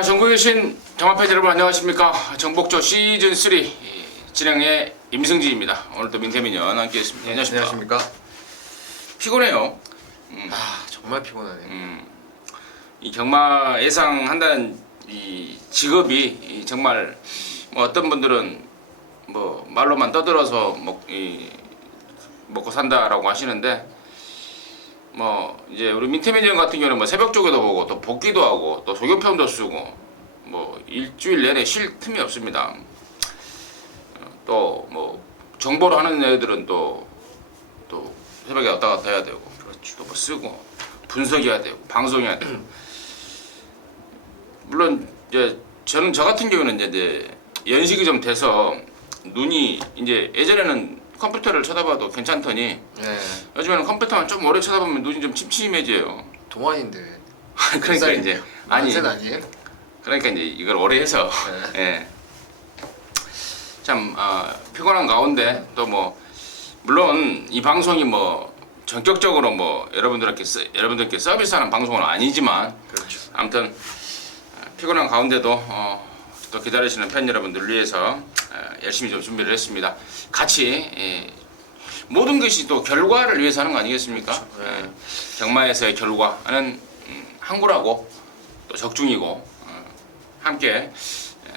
자, 전국에 계신 정합팬 여러분 안녕하십니까. 정복조 시즌3 진행의 임승진입니다. 오늘도 민태민연 함께했습니다. 안녕하십니까. 피곤해요. 정말 피곤하네. 이 경마 예상한다는 이 직업이 정말 뭐 어떤 분들은 뭐 말로만 떠들어서 먹고 산다라고 하시는데, 뭐 이제 우리 민태민연 같은 경우는 뭐 새벽 쪽에도 보고 또 복귀도 하고 또 소교편도 쓰고 뭐 일주일 내내 쉴 틈이 없습니다. 또 뭐 정보를 하는 애들은 또 새벽에 왔다 갔다 해야 되고, 그렇죠. 또 뭐 쓰고 분석해야 되고 방송해야 되고. 물론 이제 저는 저 같은 경우는 이제 연식이 좀 돼서 눈이 이제 예전에는 컴퓨터를 쳐다봐도 괜찮더니 네. 요즘에는 컴퓨터만 좀 오래 쳐다보면 눈이 좀 침침해져요. 동안인데. 그러니까 이제 아니 아니에요? 그러니까 이제 이걸 오래 해서 예. 참 피곤한 가운데 또 뭐 물론 이 방송이 뭐 전격적으로 뭐 여러분들께 서비스하는 방송은 아니지만, 그렇죠. 아무튼 피곤한 가운데도 또 기다리시는 팬 여러분들을 위해서 열심히 좀 준비를 했습니다. 같이 모든 것이 또 결과를 위해서 하는 거 아니겠습니까? 그렇죠. 경마에서의 결과는 항구라고 또 적중이고 함께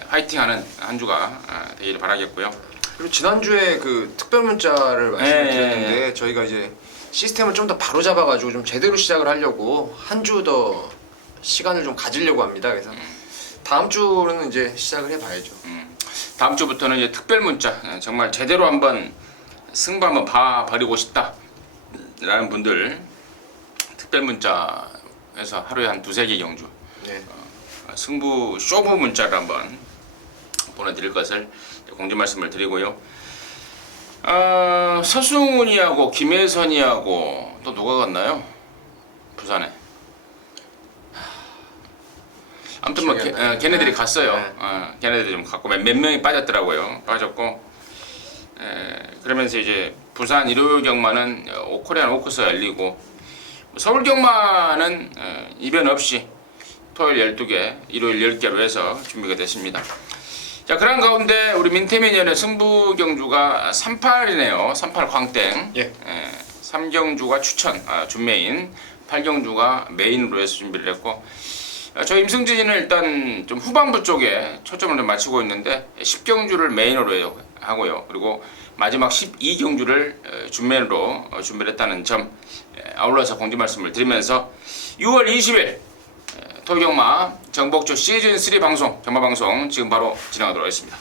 화이팅하는 한 주가 되기를 바라겠고요. 그리고 지난주에 그 특별 문자를 말씀드렸는데 저희가 이제 시스템을 좀 더 바로 잡아가지고 좀 제대로 시작을 하려고 한 주 더 시간을 좀 가지려고 합니다. 그래서 다음 주는 이제 시작을 해봐야죠. 다음 주부터는 이제 특별 문자, 정말 제대로 한번 승부 한번 봐버리고 싶다라는 분들 특별 문자에서 하루에 한 2-3개 경주 네. 승부 쇼부 문자를 한번 보내드릴 것을 공지 말씀을 드리고요. 서승훈이하고 김혜선이하고 또 누가 갔나요? 부산에. 아무튼 뭐 걔네들이 갔어요. 네. 걔네들이 좀 갔고 몇 명이 빠졌더라고요. 빠졌고 그러면서 이제 부산 일요일 경마는 코리안 오크스 열리고, 서울 경마는 이변 없이 토요일 12개, 일요일 10개로 해서 준비가 됐습니다. 자, 그런 가운데 우리 민태민연의 승부 경주가 38이네요. 38 광땡. 예. 3경주가 추천, 준메인, 8경주가 메인으로 해서 준비를 했고, 저 임승진이는 일단 좀 후반부 쪽에 초점을 좀 맞추고 있는데 10경주를 메인으로 하고요. 그리고 마지막 12경주를 준메인으로 준비를 했다는 점 아울러서 공지 말씀을 드리면서 6월 20일 토경마 정복조 시즌3 방송, 경마방송 지금 바로 진행하도록 하겠습니다.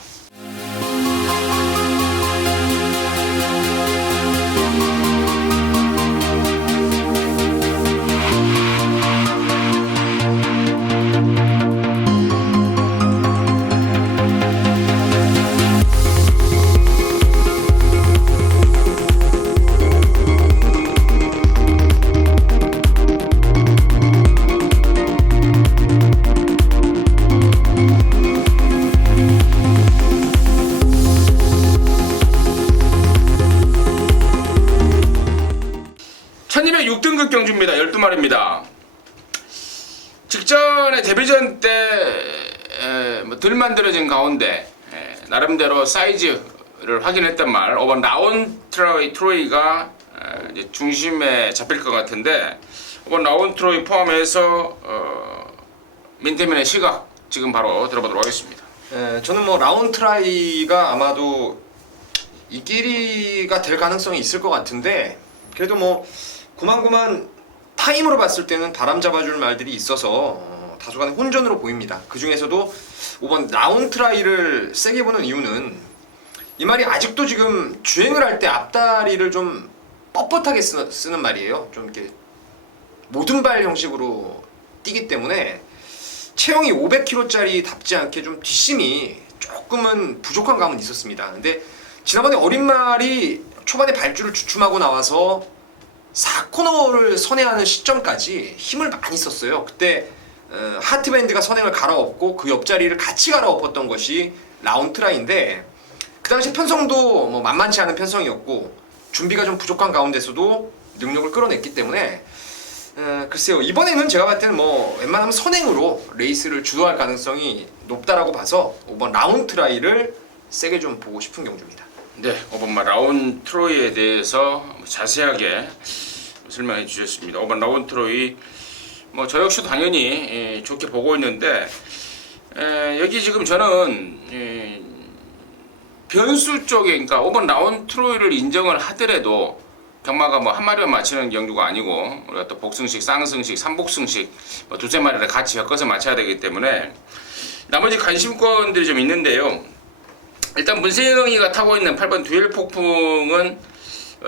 경주입니다. 12마리입니다. 직전에 데뷔전 때 덜 만들어진 가운데 나름대로 사이즈를 확인했단 말, 이번 라운 트로이가 이제 중심에 잡힐 것 같은데, 이번 라운 트로이 포함해서 민태민의 시각 지금 바로 들어보도록 하겠습니다. 저는 뭐 라운 트라이가 아마도 이 길이가 될 가능성이 있을 것 같은데, 그래도 뭐 고만고만 타임으로 봤을 때는 바람 잡아줄 말들이 있어서 다소간의 혼전으로 보입니다. 그 중에서도 5번 라운 트라이를 세게 보는 이유는 이 말이 아직도 지금 주행을 할 때 앞다리를 좀 뻣뻣하게 쓰는 말이에요. 좀 이렇게 모든 발 형식으로 뛰기 때문에 체형이 500kg짜리 답지 않게 좀 뒷심이 조금은 부족한 감은 있었습니다. 근데 지난번에 어린 말이 초반에 발주를 주춤하고 나와서 4코너를 선회하는 시점까지 힘을 많이 썼어요. 그때 하트밴드가 선행을 갈아엎고 그 옆자리를 같이 갈아엎었던 것이 라운트라인데, 그 당시 편성도 뭐 만만치 않은 편성이었고 준비가 좀 부족한 가운데서도 능력을 끌어냈기 때문에 글쎄요. 이번에는 제가 봤을 때는 뭐 웬만하면 선행으로 레이스를 주도할 가능성이 높다라고 봐서 5번 라운 트라이를 세게 좀 보고 싶은 경주입니다. 네, 5번 라운 트로이에 대해서 자세하게 설명해 주셨습니다. 5번 라운 트로이 뭐 저 역시 당연히 좋게 보고 있는데 여기 지금 저는 변수 쪽에 그러니까 5번 라운 트로이를 인정을 하더라도 경마가 뭐 한 마리만 맞히는 경주가 아니고 우리가 또 복승식, 쌍승식, 삼복승식 뭐 두세 마리를 같이 엮어서 맞춰야 되기 때문에 나머지 관심권들이 좀 있는데요. 일단 문세영이가 타고 있는 8번 듀얼 폭풍은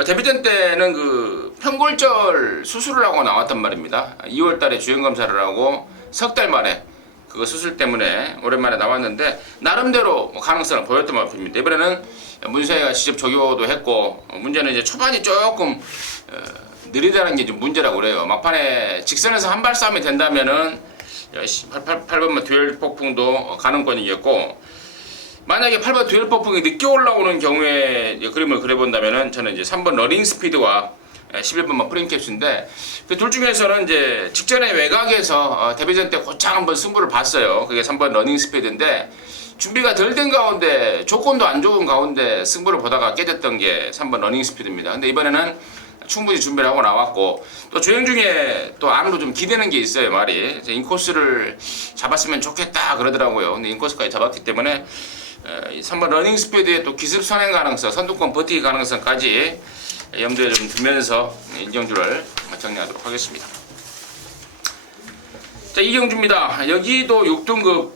데뷔전 때는 그 편골절 수술을 하고 나왔단 말입니다. 2월 달에 주행 검사를 하고 석 달 만에 그 수술 때문에 오랜만에 나왔는데 나름대로 가능성을 보였던 마음입니다. 이번에는 문세영이가 직접 조교도 했고 문제는 이제 초반이 조금 느리다는 게 좀 문제라고 그래요. 막판에 직선에서 한 발 싸움이 된다면은 8번 듀얼 폭풍도 가능권이겠고 만약에 8번 듀얼 폭풍이 늦게 올라오는 경우에 그림을 그려본다면은 저는 이제 3번 러닝 스피드와 11번만 프림캡스인데 그 둘 중에서는 이제 직전에 외곽에서 데뷔전 때 고창 한번 승부를 봤어요. 그게 3번 러닝 스피드인데 준비가 덜 된 가운데 조건도 안 좋은 가운데 승부를 보다가 깨졌던 게 3번 러닝 스피드입니다. 근데 이번에는 충분히 준비를 하고 나왔고 또 주행 중에 또 안으로 좀 기대는 게 있어요. 말이 인코스를 잡았으면 좋겠다 그러더라고요. 근데 인코스까지 잡았기 때문에 3번 러닝 스피드의 또 기습 선행 가능성, 선두권 버티기 가능성까지 염두에 좀 두면서 인경주를 정리하도록 하겠습니다. 자, 이 경주입니다. 여기도 6등급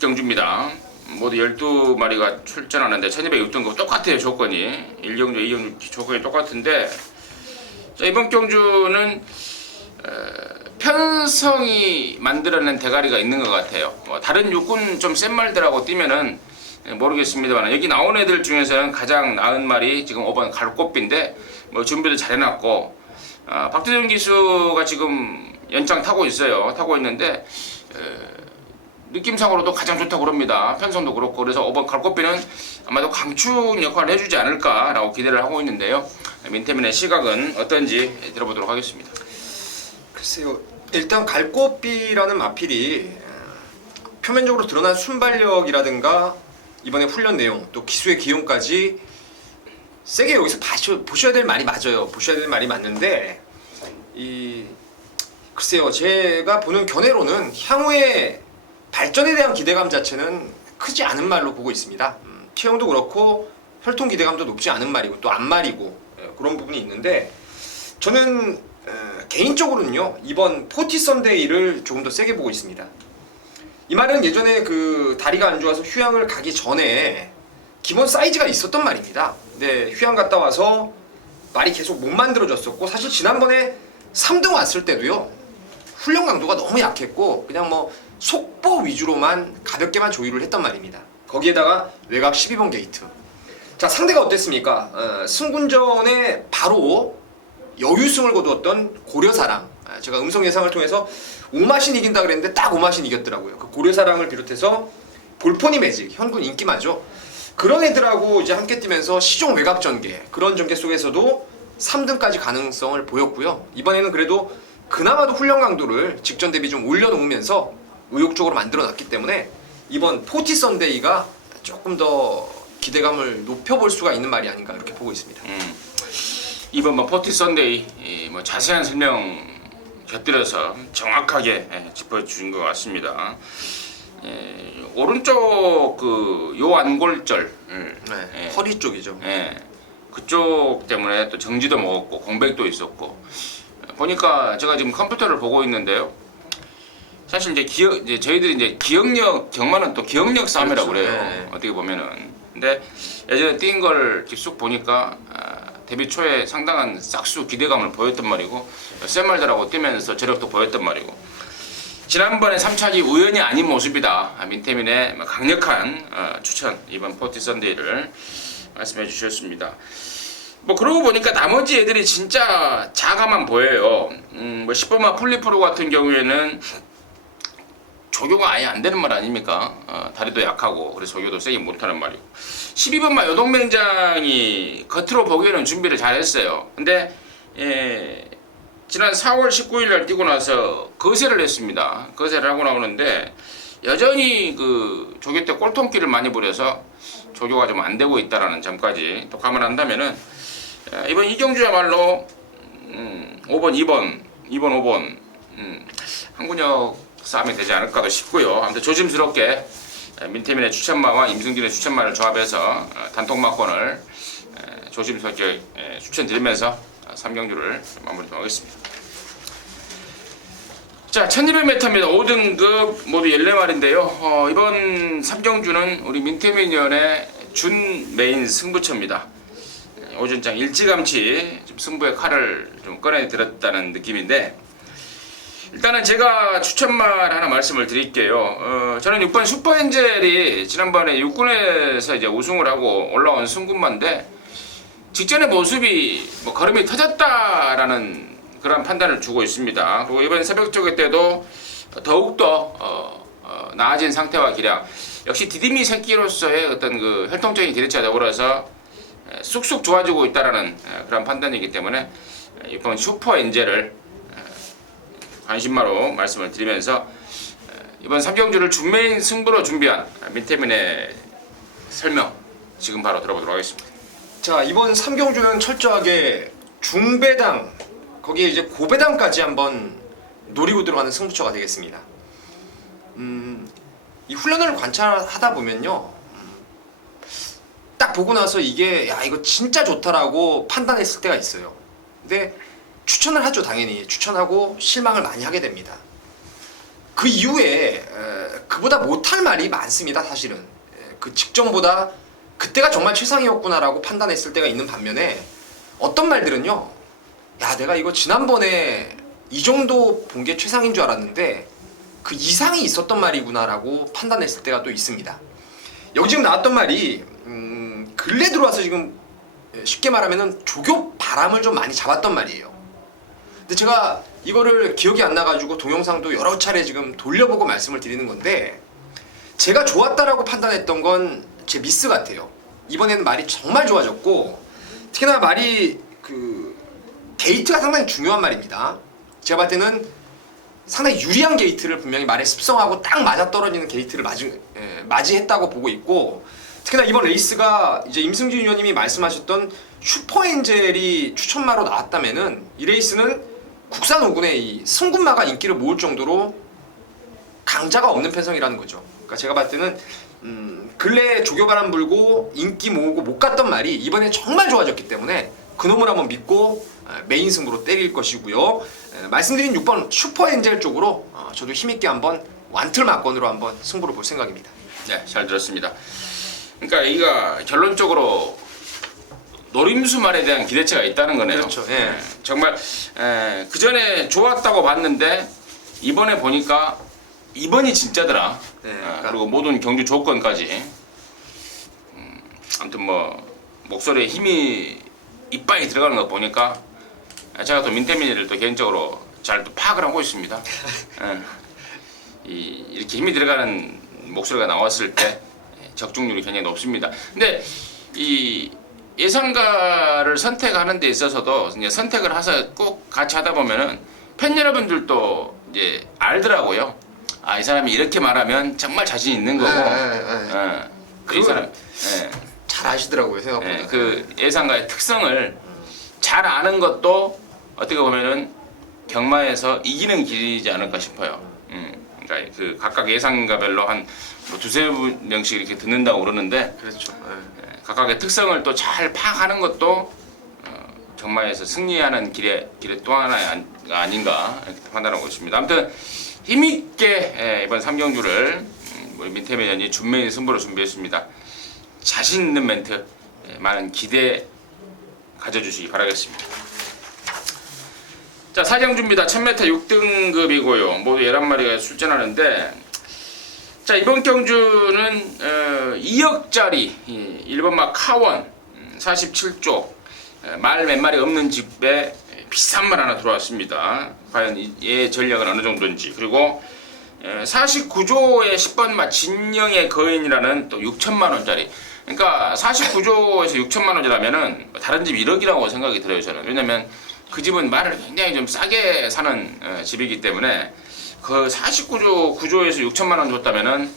경주입니다. 모두 12마리가 출전하는데 1206등급 똑같아요. 조건이 1경주, 2경주 조건이 똑같은데 자, 이번 경주는 편성이 만들어낸 대가리가 있는 것 같아요. 다른 육군 좀 센 말들하고 뛰면은 모르겠습니다만 여기 나온 애들 중에서는 가장 나은 말이 지금 5번 갈꽃비인데 뭐 준비를 잘 해놨고 박태준 기수가 지금 연장 타고 있어요. 타고 있는데 느낌상으로도 가장 좋다고 그럽니다. 편성도 그렇고 그래서 5번 갈꽃비는 아마도 강축 역할을 해주지 않을까라고 기대를 하고 있는데요. 민태민의 시각은 어떤지 들어보도록 하겠습니다. 글쎄요. 일단 갈꽃비라는 마필이 표면적으로 드러난 순발력이라든가 이번에 훈련 내용 또 기수의 기용까지 세게 여기서 보셔야 될 말이 맞아요. 보셔야 될 말이 맞는데 글쎄요. 제가 보는 견해로는 향후의 발전에 대한 기대감 자체는 크지 않은 말로 보고 있습니다. 체형도 그렇고 혈통 기대감도 높지 않은 말이고 또 안말이고 그런 부분이 있는데 저는 개인적으로는요 이번 포티 선데이를 조금 더 세게 보고 있습니다. 이 말은 예전에 그 다리가 안 좋아서 휴양을 가기 전에 기본 사이즈가 있었던 말입니다. 근데 휴양 갔다 와서 말이 계속 못 만들어졌었고 사실 지난번에 3등 왔을 때도요 훈련 강도가 너무 약했고 그냥 뭐 속보 위주로만 가볍게만 조율을 했단 말입니다. 거기에다가 외곽 12번 게이트. 자, 상대가 어땠습니까? 승군전에 바로 여유승을 거두었던 고려사랑. 제가 음성 예상을 통해서 오마신 이긴다 그랬는데 딱 오마신 이겼더라고요. 그 고려사랑을 비롯해서 볼포니 매직, 현군 인기마죠. 그런 애들하고 이제 함께 뛰면서 시종 외곽 전개, 그런 전개 속에서도 3등까지 가능성을 보였고요. 이번에는 그래도 그나마도 훈련 강도를 직전 대비 좀 올려놓으면서 의욕적으로 만들어놨기 때문에 이번 포티 선데이가 조금 더 기대감을 높여볼 수가 있는 말이 아닌가 이렇게 보고 있습니다. 이번 뭐 포티 선데이 뭐 자세한 설명 곁들여서 정확하게 짚어주신 것 같습니다. 오른쪽 그 요안골절, 허리 쪽이죠. 그쪽 때문에 또 정지도 먹었고 공백도 있었고 보니까 제가 지금 컴퓨터를 보고 있는데요. 사실 이제 저희들이 이제 기억력 경마는 또 기억력 싸움이라고 그렇죠. 그래요. 어떻게 보면은. 근데 예전에 뛴 걸 쭉 보니까 데뷔 초에 상당한 싹수 기대감을 보였단 말이고 센 말들하고 뛰면서 저력도 보였단 말이고 지난번에 3차기 우연이 아닌 모습이다. 민태민의 강력한 추천 이번 포티 선데이를 말씀해 주셨습니다. 뭐 그러고 보니까 나머지 애들이 진짜 자가만 보여요. 뭐 10번마 플리프로 같은 경우에는 조교가 아예 안 되는 말 아닙니까? 다리도 약하고 그래서 조교도 세게 못하는 말이고 12번마 요동맹장이 겉으로 보기에는 준비를 잘했어요. 근데 지난 4월 19일 날 뛰고 나서 거세를 했습니다. 거세를 하고 나오는데 여전히 그 조교 때 꼴통길을 많이 부려서 조교가 좀 안 되고 있다라는 점까지 또 감안한다면은 이번 이경주야말로 5번 5번 한군역 싸움이 되지 않을까도 싶고요. 아무튼 조심스럽게 민태민의 추천마와 임승진의 추천마를 조합해서 단통마권을 조심스럽게 추천드리면서 3경주를 마무리하도록 하겠습니다. 자, 1200m입니다. 5등급 모두 14마리인데요. 이번 3경주는 우리 민태민위원의 준 메인 승부처입니다. 오전장 일찌감치 좀 승부의 칼을 좀 꺼내들었다는 느낌인데, 일단은 제가 추천말 하나 말씀을 드릴게요. 저는 6번 슈퍼엔젤이 지난번에 6군에서 이제 우승을 하고 올라온 승군마인데, 직전의 모습이 뭐 걸음이 터졌다라는 그런 판단을 주고 있습니다. 그리고 이번 새벽 조개 때도 더욱더 나아진 상태와 기량, 역시 디디미 새끼로서의 어떤 그 혈통적인 기대치와 더불어서 쑥쑥 좋아지고 있다라는 그런 판단이기 때문에 이번 슈퍼 엔젤을 관심마로 말씀을 드리면서 이번 3경주를 준메인 승부로 준비한 민태민의 설명 지금 바로 들어보도록 하겠습니다. 자, 이번 3경주는 철저하게 중배당, 거기에 이제 고배당까지 한번 노리고 들어가는 승부처가 되겠습니다. 이 훈련을 관찰하다 보면요, 딱 보고 나서 이게 야 이거 진짜 좋다라고 판단했을 때가 있어요. 근데 추천을 하죠. 당연히 추천하고 실망을 많이 하게 됩니다. 그 이후에 그보다 못할 말이 많습니다. 사실은 그 직전보다 그때가 정말 최상이었구나라고 판단했을 때가 있는 반면에, 어떤 말들은요, 야 내가 이거 지난번에 이 정도 본 게 최상인 줄 알았는데 그 이상이 있었던 말이구나라고 판단했을 때가 또 있습니다. 여기 지금 나왔던 말이 근래 들어와서 지금 쉽게 말하면은 조교 바람을 좀 많이 잡았던 말이에요. 근데 제가 이거를 기억이 안 나가지고 동영상도 여러 차례 지금 돌려보고 말씀을 드리는 건데, 제가 좋았다라고 판단했던 건 제 미스 같아요. 이번에는 말이 정말 좋아졌고, 특히나 말이 그 게이트가 상당히 중요한 말입니다. 제가 봤을 때는 상당히 유리한 게이트를 분명히 말에 습성하고 딱 맞아떨어지는 게이트를 맞이했다고 보고 있고, 특히나 이번 레이스가 이제 임승진 위원님이 말씀하셨던 슈퍼엔젤이 추천마로 나왔다면은 이 레이스는 국산 5군의 이 승군마가 인기를 모을 정도로 강자가 없는 편성이라는 거죠. 그러니까 제가 봤을 때는 근래 조교바람 불고 인기 모으고 못 갔던 말이 이번에 정말 좋아졌기 때문에 그놈을 한번 믿고 메인 승부로 때릴 것이고요. 말씀드린 6번 슈퍼엔젤 쪽으로 저도 힘있게 한번 완틀 막건으로 한번 승부를 볼 생각입니다. 네, 잘 들었습니다. 그러니까 이가 결론적으로 노림수말에 대한 기대치가 있다는 거네요. 그렇죠. 예. 정말 그 전에 좋았다고 봤는데 이번에 보니까 이번이 진짜더라. 네, 그러니까. 그리고 모든 경주 조건까지. 아무튼 뭐 목소리에 힘이 이빨이 들어가는 거 보니까 제가 또 민태민이를 또 개인적으로 잘 또 파악을 하고 있습니다. 이렇게 힘이 들어가는 목소리가 나왔을 때 적중률이 굉장히 높습니다. 근데 이 예상가를 선택하는 데 있어서도 이제 선택을 해서 꼭 같이 하다 보면은 팬 여러분들도 이제 알더라고요. 아, 이 사람이 이렇게 말하면 정말 자신 있는 거고. 이 사람 잘 아시더라고요, 생각보다. 그 예상가의 특성을 잘 아는 것도 어떻게 보면은 경마에서 이기는 길이지 않을까 싶어요. 그러니까 그 각각 예상가별로 한 뭐 두세 명씩 이렇게 듣는다고 그러는데, 그렇죠. 각각의 특성을 또 잘 파악하는 것도 경마에서 승리하는 길에 또 하나가 아닌가 이렇게 판단하고 있습니다. 아무튼 힘있게 이번 3경주를 우리 민태민 위원이 준메인 승부로 준비했습니다. 자신 있는 멘트, 많은 기대 가져주시기 바라겠습니다. 자, 4경주입니다. 1000m 6등급이고요. 모두 11마리가 출전하는데, 자, 이번 경주는 2억짜리 1번마 카원 47쪽 말 몇 마리 없는 집에 비싼 말 하나 들어왔습니다. 과연 얘의 전략은 어느 정도인지. 그리고 49조의 10번마 진영의 거인이라는 또 6천만원짜리. 그러니까 49조에서 6천만원이라면은 다른 집 1억이라고 생각이 들어요, 저는. 왜냐면 그 집은 말을 굉장히 좀 싸게 사는 집이기 때문에 그 49조에서 6천만 원 줬다면은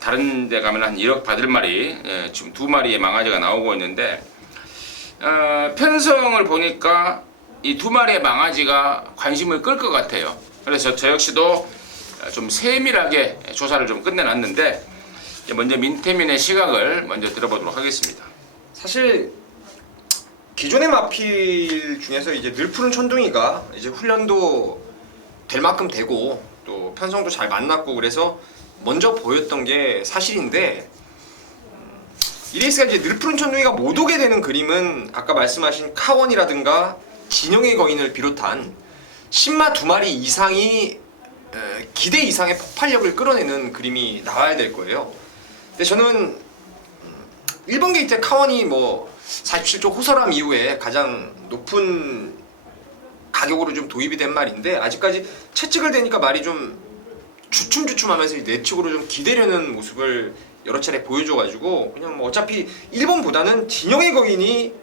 다른 데 가면 한 1억 받을 말이 지금 2마리의 망아지가 나오고 있는데 편성을 보니까 이 2마리의 망아지가 관심을 끌 것 같아요. 그래서 저 역시도 좀 세밀하게 조사를 좀 끝내놨는데 먼저 민태민의 시각을 먼저 들어보도록 하겠습니다. 사실 기존의 마필 중에서 이제 늘 푸른 천둥이가 이제 훈련도 될 만큼 되고 또 편성도 잘 만났고 그래서 먼저 보였던 게 사실인데 이 레이스가 이제 늘 푸른 천둥이가 못 오게 되는 그림은 아까 말씀하신 카원이라든가 진영의 거인을 비롯한 신마 2마리 이상이 기대 이상의 폭발력을 끌어내는 그림이 나와야 될 거예요. 근데 저는 1번 게이트의 카원이 뭐 47조 호설함 이후에 가장 높은 가격으로 좀 도입이 된 말인데 아직까지 채찍을 대니까 말이 좀 주춤주춤하면서 내측으로 좀 기대려는 모습을 여러 차례 보여줘가지고 그냥 뭐 어차피 1번보다는 진영의 거인이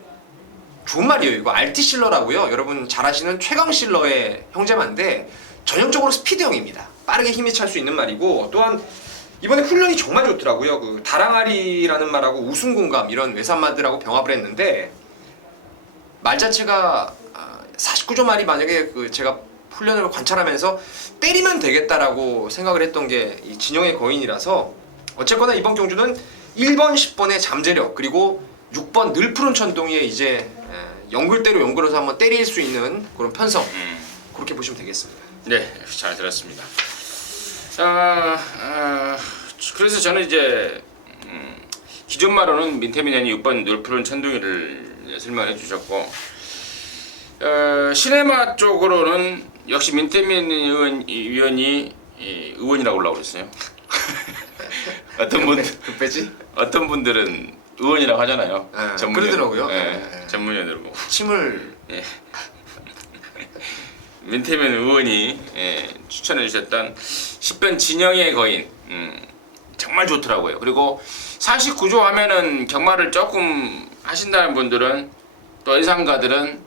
좋은 말이에요. 이거 RT실러라고요. 여러분 잘 아시는 최강실러의 형제만데 전형적으로 스피드형입니다. 빠르게 힘이 찰 수 있는 말이고 또한 이번에 훈련이 정말 좋더라고요. 그 다랑아리라는 말하고 우승공감 이런 외산마들하고 병합을 했는데 말 자체가 49조 말이 만약에 그 제가 훈련을 관찰하면서 때리면 되겠다라고 생각을 했던 게 이 진영의 거인이라서 어쨌거나 이번 경주는 1번, 10번의 잠재력 그리고 6번 늘 푸른 천둥이에 이제 연글대로 연글어서 한번 때릴 수 있는 그런 편성 그렇게 보시면 되겠습니다. 네, 잘 들었습니다. 그래서 저는 이제 기존마로는 민태민현이 6번 늘 푸른 천둥이를 설명해 주셨고 시네마 쪽으로는 역시 민태민 의원이 의원이라고 올라오고 있어요. 어떤 분들은 의원이라고 하잖아요. 네, 그러더라고요. 전문위원으로. 침을 예. 민태민 의원이 추천해 주셨던 10번 진영의 거인 정말 좋더라고요. 그리고 49조 하면은 경마를 조금 하신다는 분들은 또 예상가들은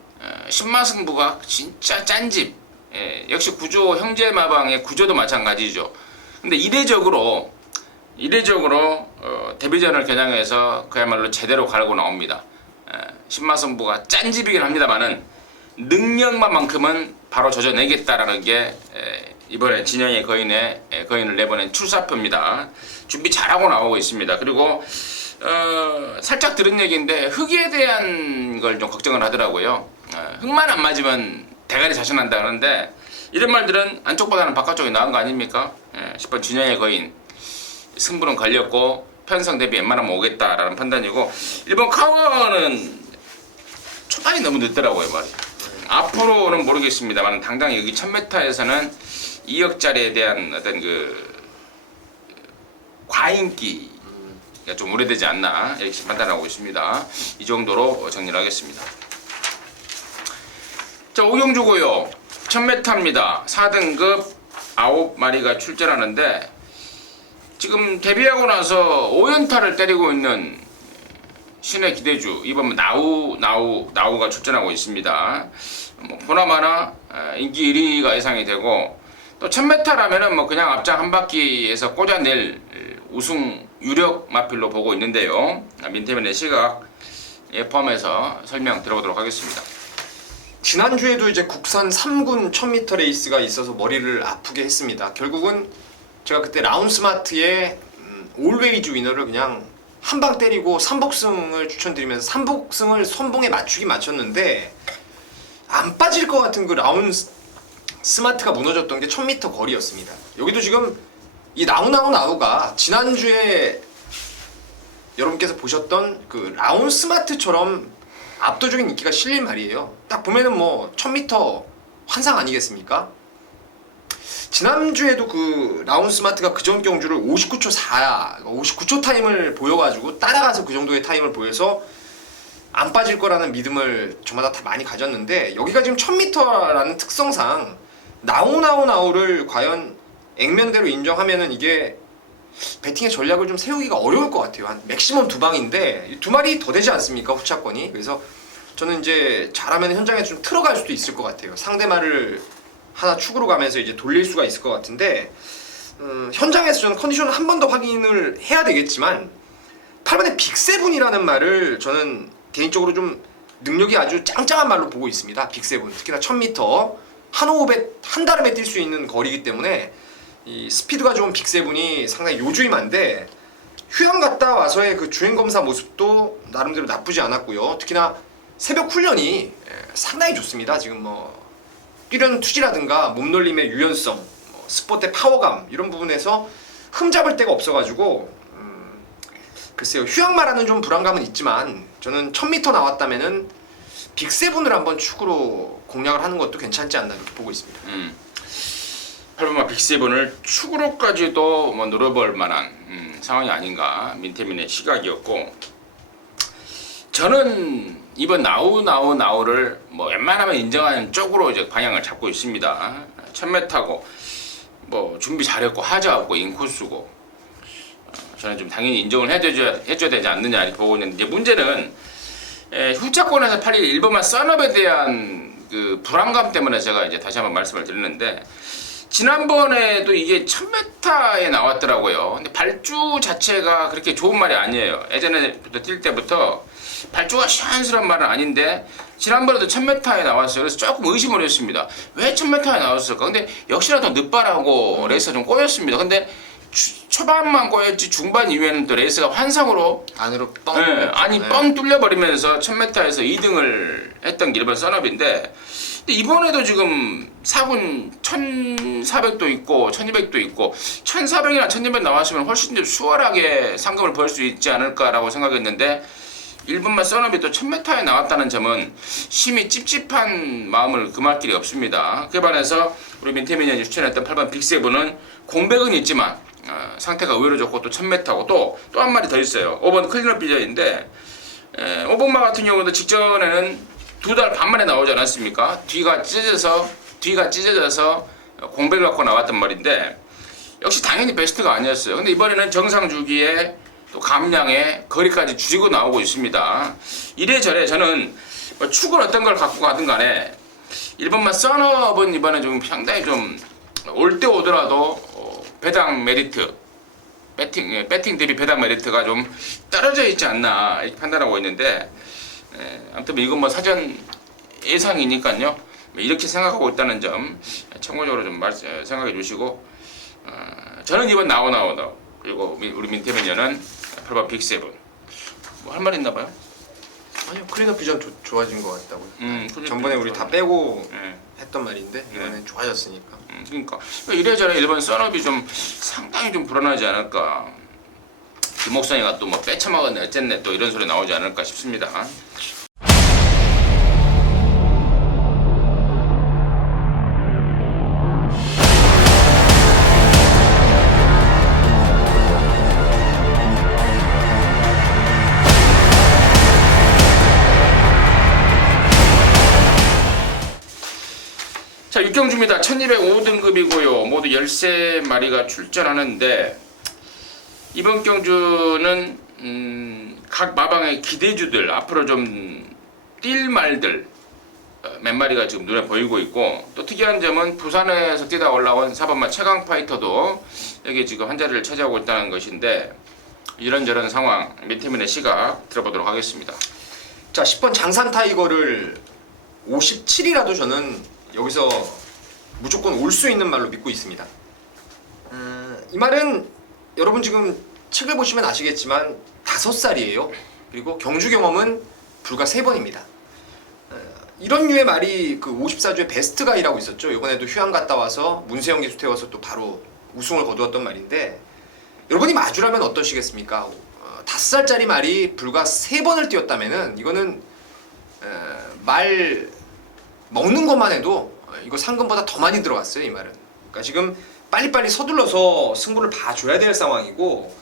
신마승부가 진짜 짠집 역시 구조 형제마방의 구조도 마찬가지죠. 근데 이례적으로 데뷔전을 겨냥해서 그야말로 제대로 갈고 나옵니다. 신마승부가 짠집이긴 합니다만은 능력만큼은 바로 조져내겠다라는 게 이번에 진영의 거인을 내보낸 출사표입니다. 준비 잘하고 나오고 있습니다. 그리고 살짝 들은 얘기인데 흙에 대한 걸 좀 걱정을 하더라고요. 흙만 안 맞으면 대가리 자신한다 그러는데 이런 말들은 안쪽보다는 바깥쪽이 나은 거 아닙니까? 10번 진영의 거인 승부는 걸렸고 편성 대비 웬만하면 오겠다라는 판단이고 1번 카워는 초반이 너무 늦더라고요 말이. 앞으로는 모르겠습니다만 당장 여기 1000m에서는 2억짜리에 대한 어떤 그 과인기가 좀 오래되지 않나 이렇게 판단하고 있습니다. 이 정도로 정리를 하겠습니다. 자, 오경주고요. 1000m입니다. 4등급 9마리가 출전하는데 지금 데뷔하고 나서 5연타를 때리고 있는 신의 기대주 이번 나우가 출전하고 있습니다. 뭐 보나마나 인기 1위가 예상이 되고 또 1000m라면은 뭐 그냥 앞장 한 바퀴에서 꽂아낼 우승 유력 마필로 보고 있는데요. 민태민의 시각에 포함해서 설명 들어보도록 하겠습니다. 지난주에도 이제 국산 3군 1000m 레이스가 있어서 머리를 아프게 했습니다. 결국은 제가 그때 라운스마트의 올웨이즈 위너를 그냥 한 방 때리고 3복승을 추천드리면서 3복승을 선봉에 맞췄는데 안 빠질 것 같은 그 라운스마트가 무너졌던 게 1000m 거리였습니다. 여기도 지금 이 나우가 지난주에 여러분께서 보셨던 그 라운스마트처럼 압도적인 인기가 실릴 말이에요. 딱 보면은 뭐 1000m 환상 아니겠습니까? 지난주에도 그 라운스마트가 그전 경주를 59초 59초 타임을 보여가지고 따라가서 그 정도의 타임을 보여서 안 빠질 거라는 믿음을 저마다 다 많이 가졌는데 여기가 지금 1000m라는 특성상 나우를 과연 액면대로 인정하면은 이게 배팅의 전략을 좀 세우기가 어려울 것 같아요. 한 맥시멈 2방인데 2마리 더 되지 않습니까? 후차권이. 그래서 저는 이제 잘하면 현장에 좀 틀어갈 수도 있을 것 같아요. 상대 말을 하나 축으로 가면서 이제 돌릴 수가 있을 것 같은데 현장에서 저는 컨디션을 한 번 더 확인을 해야 되겠지만 8번의 빅세븐이라는 말을 저는 개인적으로 좀 능력이 아주 짱짱한 말로 보고 있습니다. 빅세븐 특히나 1000m 한 호흡에 한 다름에 뛸 수 있는 거리이기 때문에 이 스피드가 좋은 빅세븐이 상당히 요주임한데 휴양 갔다 와서의 그 주행 검사 모습도 나름대로 나쁘지 않았고요. 특히나 새벽 훈련이 상당히 좋습니다. 지금 뭐 뛰려는 투지라든가 몸놀림의 유연성, 스포츠의 파워감 이런 부분에서 흠잡을 데가 없어가지고 글쎄요, 휴양마라는 좀 불안감은 있지만 저는 1000m 나왔다면은 빅세븐을 한번 축으로 공략을 하는 것도 괜찮지 않나 이렇게 보고 있습니다. 8번마 빅세븐을 축으로까지도 뭐 노려볼 만한 상황이 아닌가 민태민의 시각이었고, 저는 이번 나우를 뭐 웬만하면 인정하는 쪽으로 이제 방향을 잡고 있습니다. 1000m고 뭐 준비 잘했고 하자 없고 인코스고 저는 좀 당연히 인정을 해줘야 되지 않느냐 이렇게 보고 있는데, 이제 문제는 후차권에서 팔릴 1번마 썬업에 대한 그 불안감 때문에 제가 이제 다시 한번 말씀을 드리는데, 지난번에도 이게 1000m에 나왔더라고요. 근데 발주 자체가 그렇게 좋은 말이 아니에요. 예전에부터 뛸 때부터 발주가 시원스러운 말은 아닌데 지난번에도 1000m에 나왔어요. 그래서 조금 의심을 했습니다. 왜 1000m에 나왔을까? 근데 역시나 더 늦바라고 레이스가 좀 꼬였습니다. 근데 초반만 꼬였지 중반 이후에는 또 레이스가 환상으로 안으로 뻥. 뻥 뚫려버리면서 1000m에서 2등을 했던 게 일본 썬업인데, 근데 이번에도 지금 4분 1400도 있고 1200도 있고 1400이나 1200 나왔으면 훨씬 더 수월하게 상금을 벌 수 있지 않을까라고 생각했는데, 1분만 썬업이 또 1000m에 나왔다는 점은 심히 찝찝한 마음을 금할 길이 없습니다. 그에 반해서 우리 민태민이 형이 추천했던 8번 빅세븐은 공백은 있지만 상태가 의외로 좋고 또 1000m고 또 한 마리 더 있어요. 5번 클리너 비저인데 5번마 같은 경우도 직전에는 2달 반 만에 나오지 않았습니까? 뒤가 찢어져서 공백을 갖고 나왔단 말인데, 역시 당연히 베스트가 아니었어요. 근데 이번에는 정상 주기에 또 감량에 거리까지 줄이고 나오고 있습니다. 이래저래 저는 뭐 축을 어떤 걸 갖고 가든 간에 1번만 썬업은 이번에 좀 상당히 좀 올 때 오더라도 배당 메리트, 배팅 대비 배당 메리트가 좀 떨어져 있지 않나 이렇게 판단하고 있는데, 아무튼 이건 뭐 사전 예상이니까요. 이렇게 생각하고 있다는 점 참고적으로 좀 생각해 주시고, 저는 이번 나오 그리고 우리 민태민녀는 8번 빅세븐 뭐 할 말 있나 봐요? 아니요, 클리너 비전 좋아진 것 같다고요. 클리너 전번에 비전 우리 다 빼고 네. 했던 말인데 이번엔 좋아졌으니까. 그러니까 이래저래 일본 썬업이 좀 상당히 좀 불안하지 않을까. 김옥선이가 또 뭐 빼쳐먹었네 어쨌네 또 이런 소리 나오지 않을까 싶습니다. 자, 6경주입니다. 1205등급이고요. 모두 13마리가 출전하는데, 이번 경주는 각 마방의 기대주들, 앞으로 좀 뛸 말들 몇 마리가 지금 눈에 보이고 있고, 또 특이한 점은 부산에서 뛰다 올라온 4번마 최강 파이터도 여기 지금 한 자리를 차지하고 있다는 것인데, 이런저런 상황 민태민의 시각 들어보도록 하겠습니다. 자, 10번 장산 타이거를 57이라도 저는 여기서 무조건 올 수 있는 말로 믿고 있습니다. 이 말은 여러분 지금 책을 보시면 아시겠지만 5살이에요. 그리고 경주 경험은 불과 3번입니다. 이런 류의 말이 그 54주의 베스트 가이라고 있었죠. 이번에도 휴양 갔다 와서 문세영 기수 태워서 또 바로 우승을 거두었던 말인데, 여러분이 마주라면 어떠시겠습니까? 5살짜리 말이 불과 3번을 뛰었다면은 이거는 말 먹는 것만 해도 이거 상금보다 더 많이 들어갔어요, 이 말은. 그러니까 지금 빨리빨리 서둘러서 승부를 봐줘야 될 상황이고,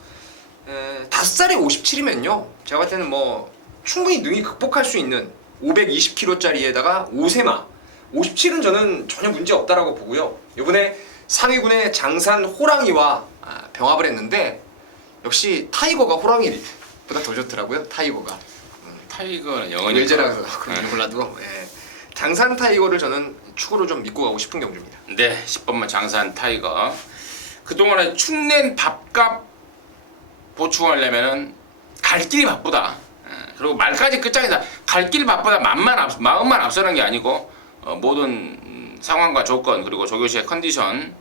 5살에 57이면요 제가 봤을 때는 뭐 충분히 능히 극복할 수 있는 520kg짜리에다가 5세마 57은 저는 전혀 문제 없다라고 보고요. 이번에 상위군의 장산 호랑이와 병합을 했는데 역시 타이거가 호랑이보다 더 좋더라고요. 타이거가. 타이거는 영어니까. 외제라서 그런지 몰라도 예. 장산 타이거를 저는 축으로 좀 믿고 가고 싶은 경주입니다. 네, 10번만 장산 타이거. 그동안에 축낸 밥값 보충하려면은 갈 길이 바쁘다. 그리고 말까지 끝장이다. 갈 길이 바쁘다. 마음만 앞서는 게 아니고 모든 상황과 조건 그리고 조교시의 컨디션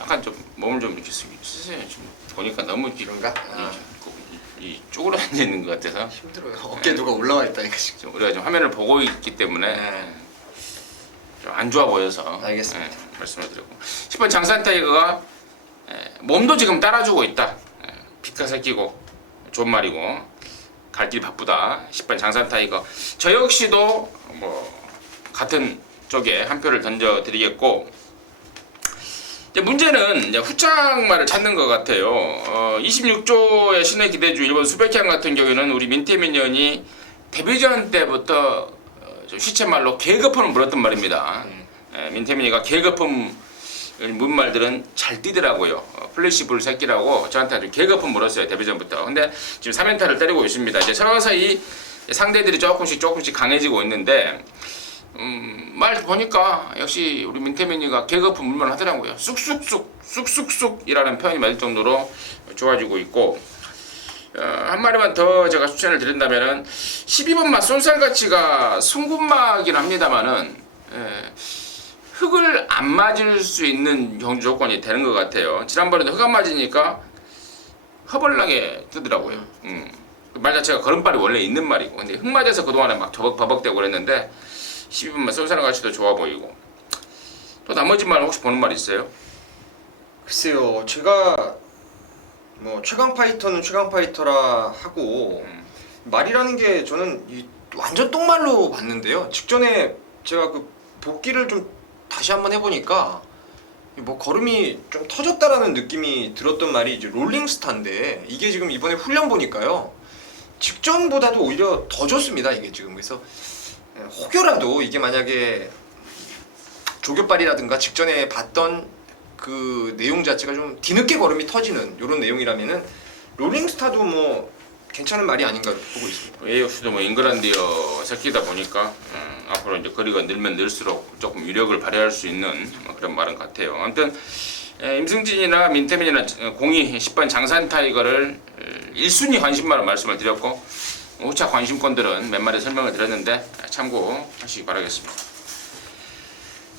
약간 좀 몸을 좀 이렇게 쓰세요. 지금 보니까 너무 이런가? 이 쪼그려 앉아 있는 것 같아서 힘들어요. 어깨 누가 올라와 있다니까 지금. 좀 우리가 지금 화면을 보고 있기 때문에 네. 좀 안 좋아 보여서 알겠습니다. 말씀을 드리고 10번 장산 타이거가 몸도 지금 따라주고 있다. 빛가사 끼고 좋은 말이고 갈 길이 바쁘다. 10번 장산 타이거 저 역시도 뭐 같은 쪽에 한 표를 던져드리겠고 이제 문제는 이제 후짝말을 찾는 것 같아요. 26조의 신의 기대주 일본 수백향 같은 경우에는 우리 민태민연이 데뷔전 때부터 좀 시체말로 계급품을 물었던 말입니다. 민태민이가 계급품 문 말들은 잘 뛰더라고요. 플래시불 새끼라고 저한테 아주 계급품 물었어요. 데뷔전부터. 근데 지금 3연타를 때리고 있습니다. 이제 서서히 상대들이 조금씩 강해지고 있는데 말 보니까 역시 우리 민태민이가 계급품 물만 하더라고요. 쑥쑥쑥이라는 표현이 맞을 정도로 좋아지고 있고 한 마리만 더 제가 추천을 드린다면은 12번 맛 쏜살가치가 승군마긴 합니다만은 흙을 안 맞을 수 있는 경주 조건이 되는 것 같아요. 지난번에도 흙 안 맞으니까 허벌나게 뜨더라고요. 말 자체가 걸음발이 원래 있는 말이고 근데 흙 맞아서 그동안에 막 버벅대고 그랬는데 12번만 쏜살가치도 좋아 보이고 또 나머지 말 혹시 보는 말 있어요? 글쎄요, 제가 뭐 최강 파이터는 최강 파이터라 하고 말이라는 게 저는 완전 똥말로 봤는데요. 직전에 제가 그 복기를 좀 다시 한번 해보니까 뭐 걸음이 좀 터졌다라는 느낌이 들었던 말이 이제 롤링스타인데 이게 지금 이번에 훈련 보니까요 직전보다도 오히려 더 좋습니다. 이게 지금 그래서 혹여라도 이게 만약에 조교빨이라든가 직전에 봤던 그 내용 자체가 좀 뒤늦게 걸음이 터지는 이런 내용이라면은 롤링스타도 뭐 괜찮은 말이 아닌가 보고 있습니다. AFC도 뭐 잉글랜드어 새끼다 보니까 앞으로 이제 거리가 늘면 늘수록 조금 위력을 발휘할 수 있는 그런 말은 같아요. 아무튼 임승진이나 민태민이나 공이 10번 장산 타이거를 1순위 관심만으로 말씀을 드렸고 후차 관심권들은 몇 마리 설명을 드렸는데 참고하시기 바라겠습니다.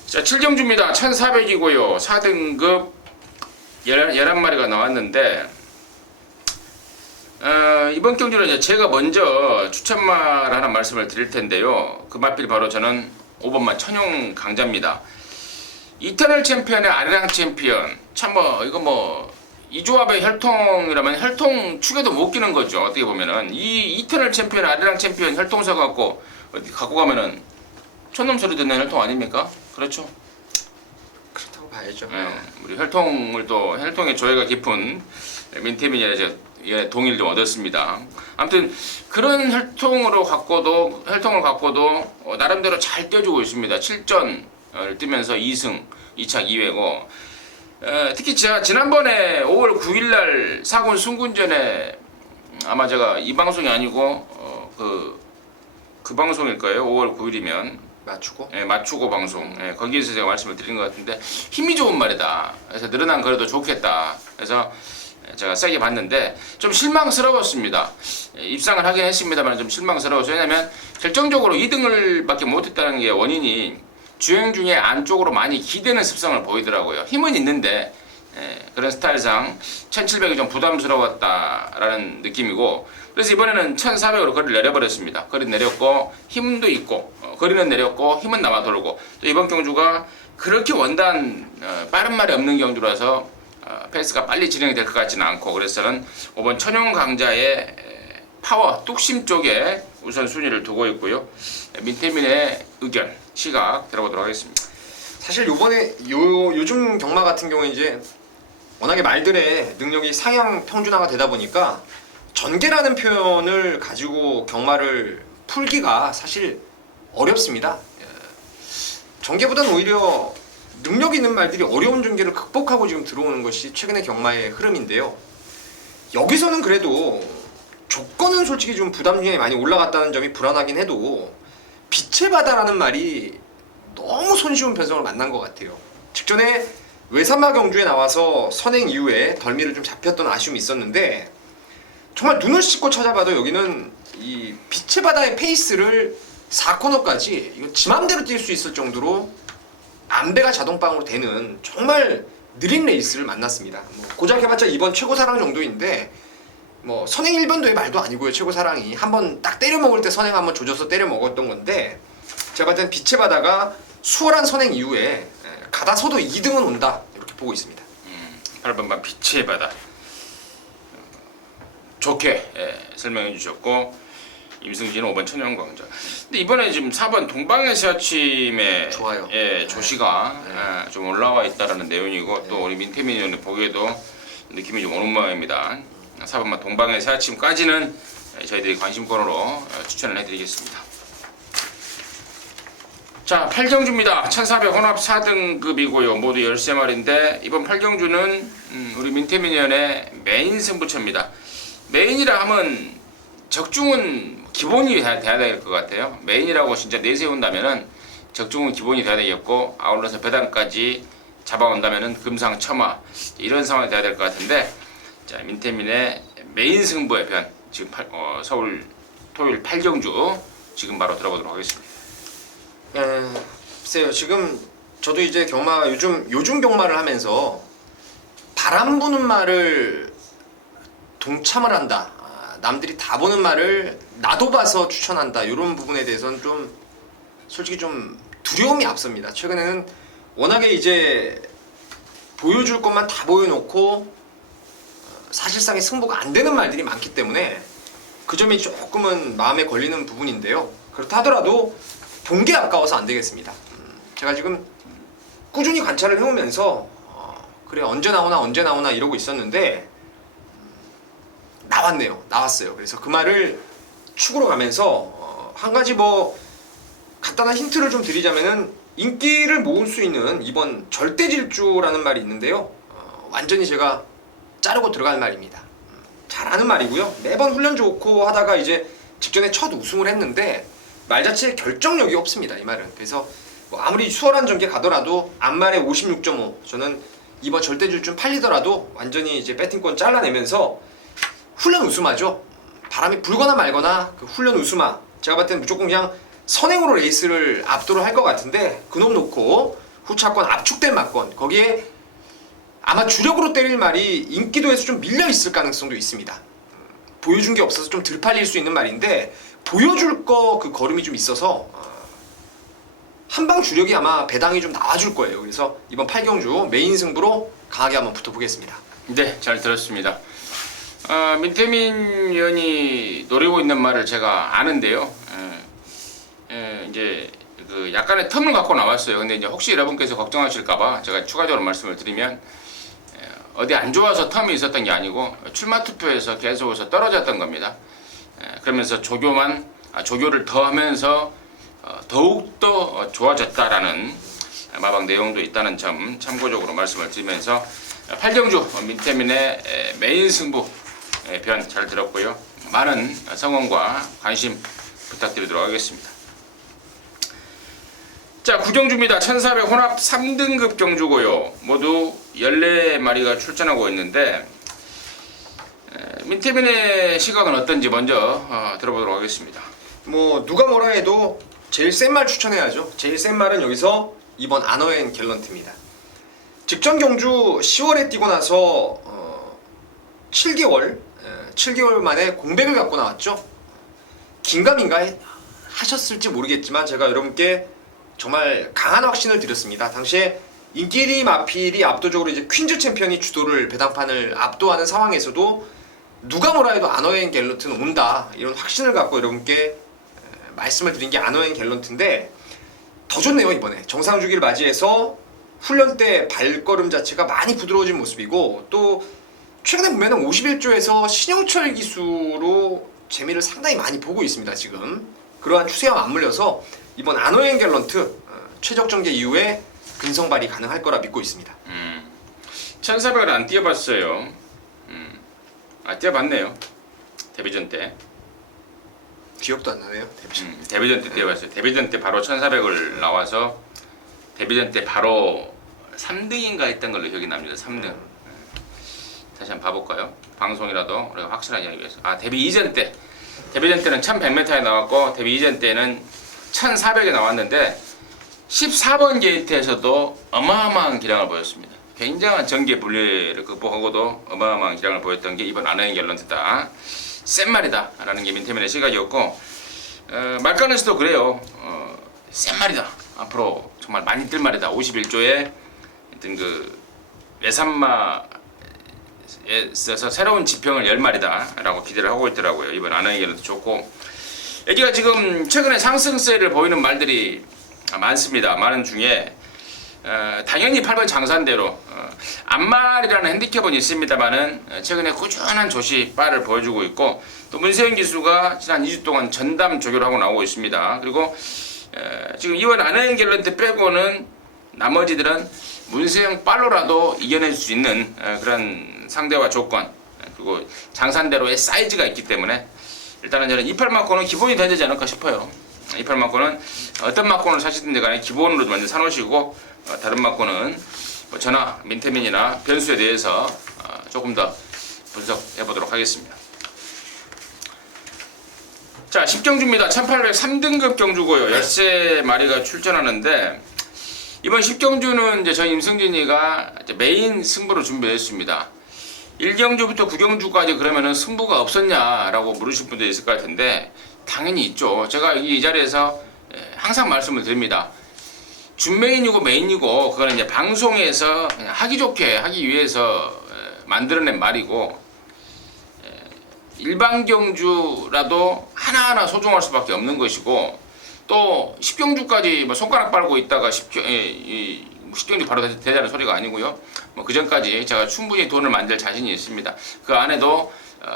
자, 7경주입니다. 1400이고요. 4등급 11마리가 나왔는데 이번 경주는 이제 제가 먼저 추천말 하나 말씀을 드릴 텐데요. 그 마필 바로 저는 5번만 천용 강자입니다. 이터널 챔피언의 아리랑 챔피언 참 뭐 이거 뭐 이 조합의 혈통이라면 혈통 축에도 못 끼는 거죠. 어떻게 보면은 이 이터널 챔피언 아리랑 챔피언 혈통서 갖고 어디 갖고 가면은 촌놈 소리 듣는 혈통 아닙니까? 그렇죠. 그렇다고 봐야죠. 우리 혈통의 조예가 깊은 민태민이 이제 동의를 좀 얻었습니다. 아무튼 그런 혈통을 갖고도 나름대로 잘 뛰어주고 있습니다. 7전을 뛰면서 2승 2착 2회고 특히 제가 지난번에 5월 9일날 사군 승군전에 아마 제가 이 방송이 아니고 그 방송일 거예요. 5월 9일이면 맞추고 방송 거기에서 제가 말씀을 드린 것 같은데 힘이 좋은 말이다. 그래서 늘어난 거리도 좋겠다. 그래서 제가 세게 봤는데 좀 실망스러웠습니다. 입상을 하긴 했습니다만 좀 실망스러웠어요. 왜냐면 결정적으로 2등을 밖에 못했다는 게 원인이 주행 중에 안쪽으로 많이 기대는 습성을 보이더라고요. 힘은 있는데 그런 스타일상 1700이 좀 부담스러웠다라는 느낌이고 그래서 이번에는 1400으로 거리를 내려버렸습니다. 거리 내렸고 힘도 있고 거리는 내렸고 힘은 남아 돌고 또 이번 경주가 그렇게 원단 빠른 말이 없는 경주라서 페이스가 빨리 진행이 될 것 같지는 않고 그래서 저는 5번 천용 강자의 파워 뚝심 쪽에 우선 순위를 두고 있고요. 민태민의 의견 시각 들어보도록 하겠습니다. 사실 요번에 요즘 경마 같은 경우에 이제 워낙에 말들의 능력이 상향 평준화가 되다 보니까 전개라는 표현을 가지고 경마를 풀기가 사실 어렵습니다. 전개보다는 오히려 능력 있는 말들이 어려운 전개를 극복하고 지금 들어오는 것이 최근의 경마의 흐름인데요. 여기서는 그래도 조건은 솔직히 좀 부담 중에 많이 올라갔다는 점이 불안하긴 해도 빛의 바다라는 말이 너무 손쉬운 변성을 만난 것 같아요. 직전에 외삼마 경주에 나와서 선행 이후에 덜미를 좀 잡혔던 아쉬움이 있었는데 정말 눈을 씻고 찾아봐도 여기는 이 빛의 바다의 페이스를 4코너까지 이거 지 맘대로 뛸 수 있을 정도로 안배가 자동방으로 되는 정말 느린 레이스를 만났습니다. 뭐 고작 해봤자 이번 최고사랑 정도인데 뭐 선행 1번도의 말도 아니고요. 최고사랑이 한번 딱 때려 먹을 때 선행 한번 조져서 때려 먹었던 건데 제가 봤을 땐 빛의 바다가 수월한 선행 이후에 가다서도 2등은 온다 이렇게 보고 있습니다. 8번만 빛의 바다 좋게 설명해 주셨고 임승진은 5번 천연광자. 근데 이번에 지금 4번 동방의 새아침에 좋아요. 조시가 좀 올라와 있다라는 내용이고 또 우리 민태민 의원님 보기에도 느낌이 좀 오는 모양입니다. 4번만 동방의 새아침까지는 저희들이 관심권으로 추천을 해드리겠습니다. 자, 8경주입니다. 1400 혼합 4등급이고요. 모두 13마리인데 이번 8경주는 우리 민태민 의원의 메인 승부처입니다. 메인이라 하면 적중은 기본이 돼야 될 것 같아요. 메인이라고 진짜 내세운다면은 적중은 기본이 돼야 되겠고 아울러서 배당까지 잡아온다면은 금상첨화 이런 상황이 돼야 될 것 같은데 자, 민태민의 메인 승부의 편 지금 서울 토요일 8경주 지금 바로 들어보도록 하겠습니다. 글쎄요. 지금 저도 이제 경마 요즘 경마를 하면서 바람 부는 말을 동참을 한다. 남들이 다 보는 말을 나도 봐서 추천한다. 이런 부분에 대해서는 좀 솔직히 좀 두려움이 앞섭니다. 최근에는 워낙에 이제 보여줄 것만 다 보여놓고 사실상의 승부가 안 되는 말들이 많기 때문에 그 점이 조금은 마음에 걸리는 부분인데요. 그렇다 하더라도 본 게 아까워서 안 되겠습니다. 제가 지금 꾸준히 관찰을 해오면서 그래 언제 나오나 이러고 있었는데 나왔어요. 그래서 그 말을 축으로 가면서 한 가지 뭐 간단한 힌트를 좀 드리자면은 인기를 모을 수 있는 이번 절대질주라는 말이 있는데요. 완전히 제가 자르고 들어갈 말입니다. 잘 아는 말이고요. 매번 훈련 좋고 하다가 이제 직전에 첫 우승을 했는데 말 자체에 결정력이 없습니다. 이 말은. 그래서 뭐 아무리 수월한 전개 가더라도 앞말에 56.5 저는 이번 절대질주 팔리더라도 완전히 이제 배팅권 잘라내면서 훈련 우수마죠. 바람이 불거나 말거나 그 훈련 우수마 제가 봤을 때는 무조건 그냥 선행으로 레이스를 압도를 할 것 같은데 그놈 놓고 후차권 압축된 막권 거기에 아마 주력으로 때릴 말이 인기도에서 좀 밀려 있을 가능성도 있습니다. 보여준 게 없어서 좀 덜 팔릴 수 있는 말인데 보여줄 거 그 걸음이 좀 있어서 한방 주력이 아마 배당이 좀 나와줄 거예요. 그래서 이번 8경주 메인 승부로 강하게 한번 붙어보겠습니다. 네, 잘 들었습니다. 민태민 의원이 노리고 있는 말을 제가 아는데요. 이제 그 약간의 텀을 갖고 나왔어요. 근데 이제 혹시 여러분께서 걱정하실까봐 제가 추가적으로 말씀을 드리면 어디 안 좋아서 텀이 있었던 게 아니고 출마 투표에서 계속해서 떨어졌던 겁니다. 그러면서 조교를 더하면서 더욱더 좋아졌다라는 마방 내용도 있다는 점 참고적으로 말씀을 드리면서 8경주 민태민의 메인 승부 편 잘 들었고요. 많은 성원과 관심 부탁드리도록 하겠습니다. 자, 9경주입니다. 1400 혼합 3등급 경주고요. 모두 14마리가 출전하고 있는데 민태민의 시각은 어떤지 먼저 들어보도록 하겠습니다. 뭐 누가 뭐라 해도 제일 센 말 추천해야죠. 제일 센 말은 여기서 이번 아너앤 갤런트입니다. 직전 경주 10월에 뛰고 나서 7개월 만에 공백을 갖고 나왔죠. 긴가민가 하셨을지 모르겠지만 제가 여러분께 정말 강한 확신을 드렸습니다. 당시에 인기리 마필이 압도적으로 이제 퀸즈 챔피언이 주도를 배당판을 압도하는 상황에서도 누가 뭐라 해도 아너앤 갤런트는 온다 이런 확신을 갖고 여러분께 말씀을 드린 게 아너앤 갤런트인데 더 좋네요. 이번에 정상 주기를 맞이해서 훈련 때 발걸음 자체가 많이 부드러워진 모습이고 또 최근에 보면은 51조에서 신영철 기수로 재미를 상당히 많이 보고 있습니다. 지금 그러한 추세와 맞물려서 이번 아너앤 갤런트 최적 전개 이후에 근성 발휘 가능할 거라 믿고 있습니다. 1400을 안 뛰어봤어요. 뛰어봤네요. 데뷔전 때. 기억도 안 나네요. 데뷔전 때 뛰어봤어요. 데뷔전 때 바로 1400을 나와서 데뷔전 때 바로 3등인가 했던 걸로 기억이 납니다. 3등. 다시 한번 봐볼까요? 방송이라도 우리가 확실한 이야기 위해서. 데뷔 이전 때. 데뷔전 때는 1100m에 나왔고 데뷔 이전 때는 1400에 나왔는데 14번 게이트에서도 어마어마한 기량을 보였습니다. 굉장한 전개 분리를 극복하고도 어마어마한 기량을 보였던 게 이번 아너인 갤런트다. 센 말이다 라는 게 민태민의 시각이었고 말가는스도 그래요. 센 말이다. 앞으로 정말 많이 뜰 말이다. 51조에 어떤 그 외산마에 있어서 새로운 지평을 열 말이다 라고 기대를 하고 있더라고요. 이번 아너인 갤런트 좋고 여기가 지금 최근에 상승세를 보이는 말들이 많습니다. 많은 중에 당연히 8번 장산대로 안말이라는 핸디캡은 있습니다만은 최근에 꾸준한 조시 바를 보여주고 있고 또 문세영 기수가 지난 2주 동안 전담 조교를 하고 나오고 있습니다. 그리고 지금 이번 아너인 갤런트 빼고는 나머지들은 문세영 빨로라도 이겨낼 수 있는 그런 상대와 조건 그리고 장산대로의 사이즈가 있기 때문에 일단은 저는 28마코는 기본이 돼야 되지 않을까 싶어요. 28마코는 어떤 마코를 사시든지 간에 기본으로 먼저 사놓으시고 다른 마코는 뭐 저나 민태민이나 변수에 대해서 조금 더 분석해 보도록 하겠습니다. 자, 10경주입니다. 1803등급 경주고요. 13마리가 출전하는데 이번 10경주는 이제 저희 임승진이가 이제 메인 승부로 준비했습니다. 1경주부터 9경주까지 그러면은 승부가 없었냐라고 물으실 분도 있을 것 같은데 당연히 있죠. 제가 이 자리에서 항상 말씀을 드립니다. 준메인이고 메인이고 그거는 이제 방송에서 그냥 하기 좋게 하기 위해서 만들어낸 말이고 일반 경주라도 하나하나 소중할 수밖에 없는 것이고 또 10경주까지 뭐 손가락 빨고 있다가 10경주 바로 되자는 소리가 아니고요. 뭐 그 전까지 제가 충분히 돈을 만들 자신이 있습니다. 그 안에도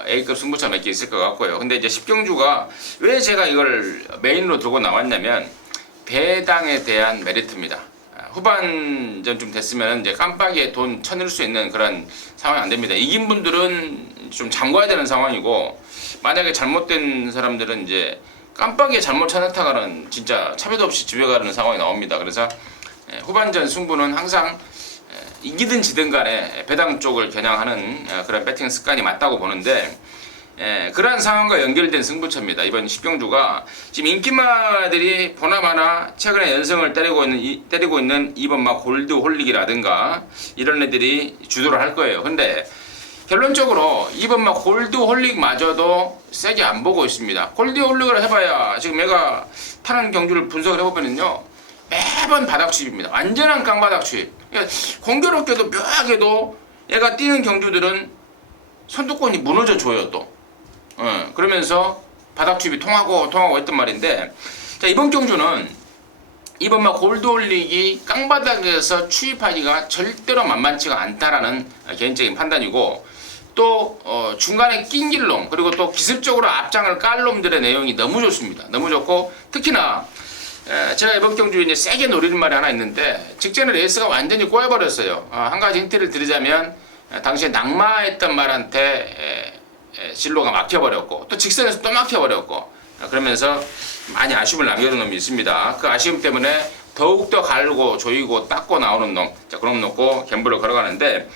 A급 승부처 몇 개 있을 것 같고요. 근데 이제 10경주가 왜 제가 이걸 메인으로 들고 나왔냐면 배당에 대한 메리트입니다. 후반전 좀 됐으면 이제 깜빡이에 돈 쳐낼 수 있는 그런 상황이 안 됩니다. 이긴 분들은 좀 잠궈야 되는 상황이고 만약에 잘못된 사람들은 이제 깜빡이에 잘못 쳐냈다가는 진짜 차별도 없이 집에 가는 상황이 나옵니다. 그래서 후반전 승부는 항상 이기든 지든 간에 배당 쪽을 겨냥하는 그런 배팅 습관이 맞다고 보는데 그러한 상황과 연결된 승부처입니다. 이번 10경주가 지금 인기마들이 보나마나 최근에 연승을 때리고 있는 이번 막 골드 홀릭이라든가 이런 애들이 주도를 할 거예요. 근데 결론적으로 이번 막 골드 홀릭마저도 세게 안 보고 있습니다. 골드 홀릭을 해봐야 지금 얘가 타는 경주를 분석을 해보면요 매번 바닥 추입입니다. 완전한 깡바닥 추입. 그러니까 공교롭게도 묘하게도 얘가 뛰는 경주들은 선두권이 무너져 줘요 또. 그러면서 바닥 추입이 통하고 했단 말인데 자 이번 경주는 이번 막 골드 홀릭이 깡바닥에서 추입하기가 절대로 만만치가 않다라는 개인적인 판단이고 또 중간에 낀 길놈 그리고 또 기습적으로 앞장을 깔 놈들의 내용이 너무 좋습니다. 너무 좋고 특히나 제가 이번 경주에 이제 세게 노리는 말이 하나 있는데 직전에 레이스가 완전히 꼬여버렸어요. 한 가지 힌트를 드리자면 당시에 낙마했던 말한테 진로가 막혀버렸고 또 직선에서 또 막혀버렸고 그러면서 많이 아쉬움을 남겨둔 놈이 있습니다. 그 아쉬움 때문에 더욱더 갈고 조이고 닦고 나오는 놈. 자, 그럼 놓고 갬블을 걸어가는데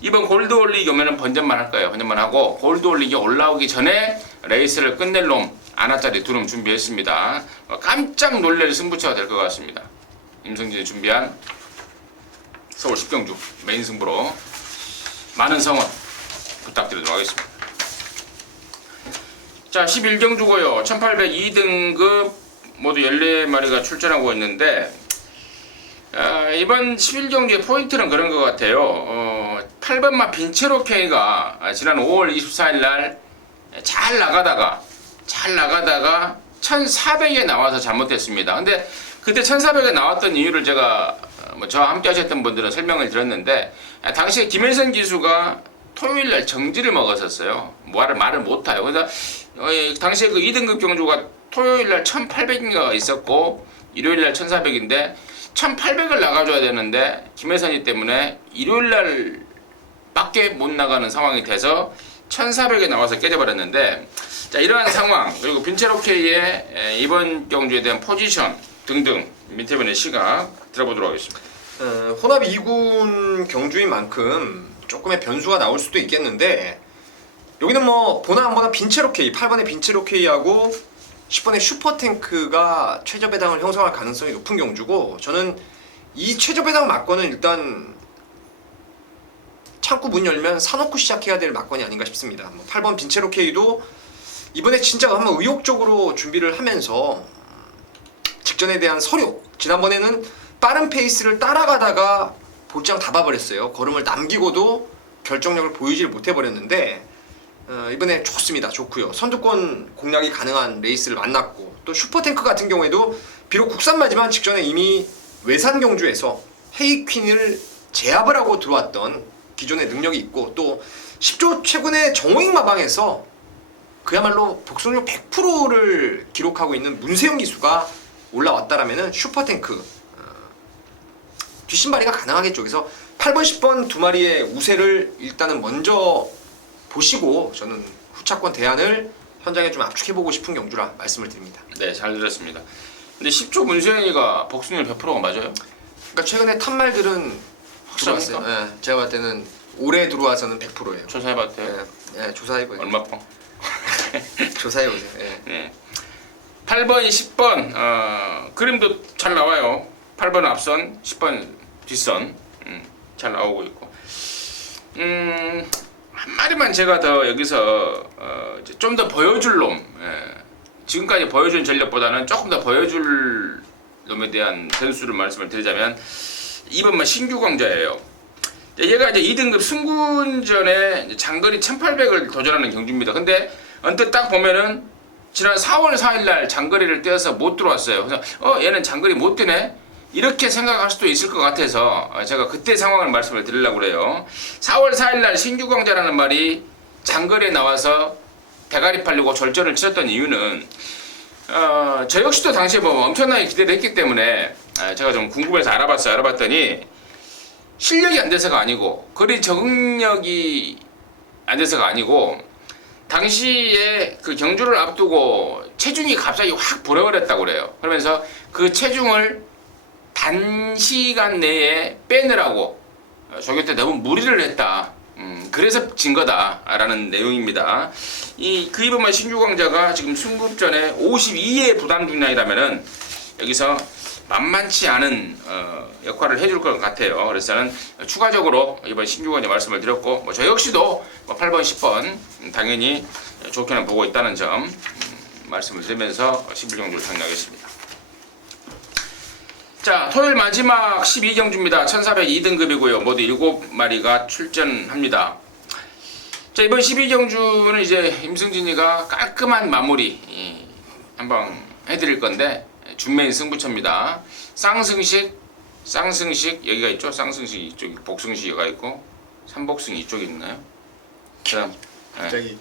이번 골드 홀릭이 오면은 번전만 할 거예요. 번전만 하고 골드 홀릭이 올라오기 전에 레이스를 끝낼 놈 아나짜리 두 놈 준비했습니다. 깜짝 놀랄 승부처가 될 것 같습니다. 임성진이 준비한 서울 10경주 메인 승부로 많은 성원 부탁드리도록 하겠습니다. 자 11경주고요. 1802등급 모두 14마리가 출전하고 있는데 이번 11경주의 포인트는 그런 것 같아요. 8번마 빈체로 K가 지난 5월 24일 날 잘 나가다가 1400에 나와서 잘못됐습니다. 근데 그때 1400에 나왔던 이유를 제가 저와 함께 하셨던 분들은 설명을 드렸는데 당시에 김혜선 기수가 토요일날 정지를 먹었었어요. 말을 못해요. 그래서 당시에 그 2등급 경주가 토요일날 1800인가 있었고 일요일날 1400인데 1800을 나가줘야 되는데 김혜선이 때문에 일요일날 밖에 못 나가는 상황이 돼서 1400에 나와서 깨져버렸는데, 자, 이러한 상황 그리고 빈체로케이의 이번 경주에 대한 포지션 등등 민태민의 시각 들어보도록 하겠습니다. 혼합 2군 경주인 만큼 조금의 변수가 나올 수도 있겠는데, 여기는 뭐 보나 안 보나 빈체로케이 8번의 빈체로케이하고 10번의 슈퍼탱크가 최저 배당을 형성할 가능성이 높은 경주고, 저는 이 최저 배당 막건은 일단 창구 문 열면 사놓고 시작해야 될 막건이 아닌가 싶습니다. 8번 빈체로케이도 이번에 진짜 한번 의욕적으로 준비를 하면서 직전에 대한 서류, 지난번에는 빠른 페이스를 따라가다가 볼장 다 봐버렸어요. 걸음을 남기고도 결정력을 보이질 못해버렸는데, 이번에 좋습니다. 좋고요. 선두권 공략이 가능한 레이스를 만났고, 또 슈퍼탱크 같은 경우에도 비록 국산마지만 직전에 이미 외산 경주에서 헤이퀸을 제압을 하고 들어왔던 기존의 능력이 있고, 또 10조 최근에 정호익 마방에서 그야말로 복속력 100%를 기록하고 있는 문세영 기수가 올라왔다라면은 슈퍼탱크 뒷심발이가 가능하겠죠. 그래서 8번, 10번 두 마리의 우세를 일단은 먼저 보시고 저는 후차권 대안을 현장에 좀 압축해보고 싶은 경주라 말씀을 드립니다. 네, 잘 들었습니다. 근데 10조 문세영이가 복승률 100%가 맞아요? 그러니까 최근에 탑말들은 확실합니까? 들어왔어요. 예, 제가 봤을 때는 올해 들어와서는 100%예요. 조사해봤대요? 예, 조사해보세요. 얼마 뻥? 조사해보세요. 예. 네. 8번, 10번 그림도 잘 나와요. 8번 앞선, 10번 뒷선 잘 나오고 있고. 한 마리만 제가 더 여기서 좀 더 보여줄 놈, 지금까지 보여준 전력보다는 조금 더 보여줄 놈에 대한 변수를 말씀을 드리자면 2번만 신규 광자예요. 얘가 이제 2등급 승군전에 장거리 1800을 도전하는 경주입니다. 근데 언뜻 딱 보면은 지난 4월 4일날 장거리를 뛰어서 못 들어왔어요. 그래서 얘는 장거리 못 뛰네? 이렇게 생각할 수도 있을 것 같아서 제가 그때 상황을 말씀을 드리려고 그래요. 4월 4일날 신규광자라는 말이 장거리에 나와서 대가리 팔리고 절전을 치렀던 이유는 저 역시도 당시에 뭐 엄청나게 기대를 했기 때문에 제가 좀 궁금해서 알아봤더니 실력이 안 돼서가 아니고 거리 적응력이 안 돼서가 아니고 당시에 그 경주를 앞두고 체중이 갑자기 확 불어버렸다고 그래요. 그러면서 그 체중을 단시간 내에 빼느라고 조교 때 너무 무리를 했다. 그래서 진 거다라는 내용입니다. 그 이번만 신규광자가 지금 승급전에 52의 부담 중량이라면은 여기서 만만치 않은 역할을 해줄 것 같아요. 그래서 저는 추가적으로 이번 신규광자 말씀을 드렸고, 저 역시도 8번, 10번 당연히 좋게는 보고 있다는 점 말씀을 드리면서 11경주를 정리하겠습니다. 자, 토요일 마지막 12경주입니다. 1402등급이고요. 모두 7마리가 출전합니다. 자, 이번 12경주는 이제 임승진이가 깔끔한 마무리 한번 해드릴 건데, 준메인 승부처입니다. 쌍승식 여기가 있죠. 쌍승식 이쪽이, 복승식 여기가 있고, 삼복승 이쪽에 있나요? 그다음 갑자기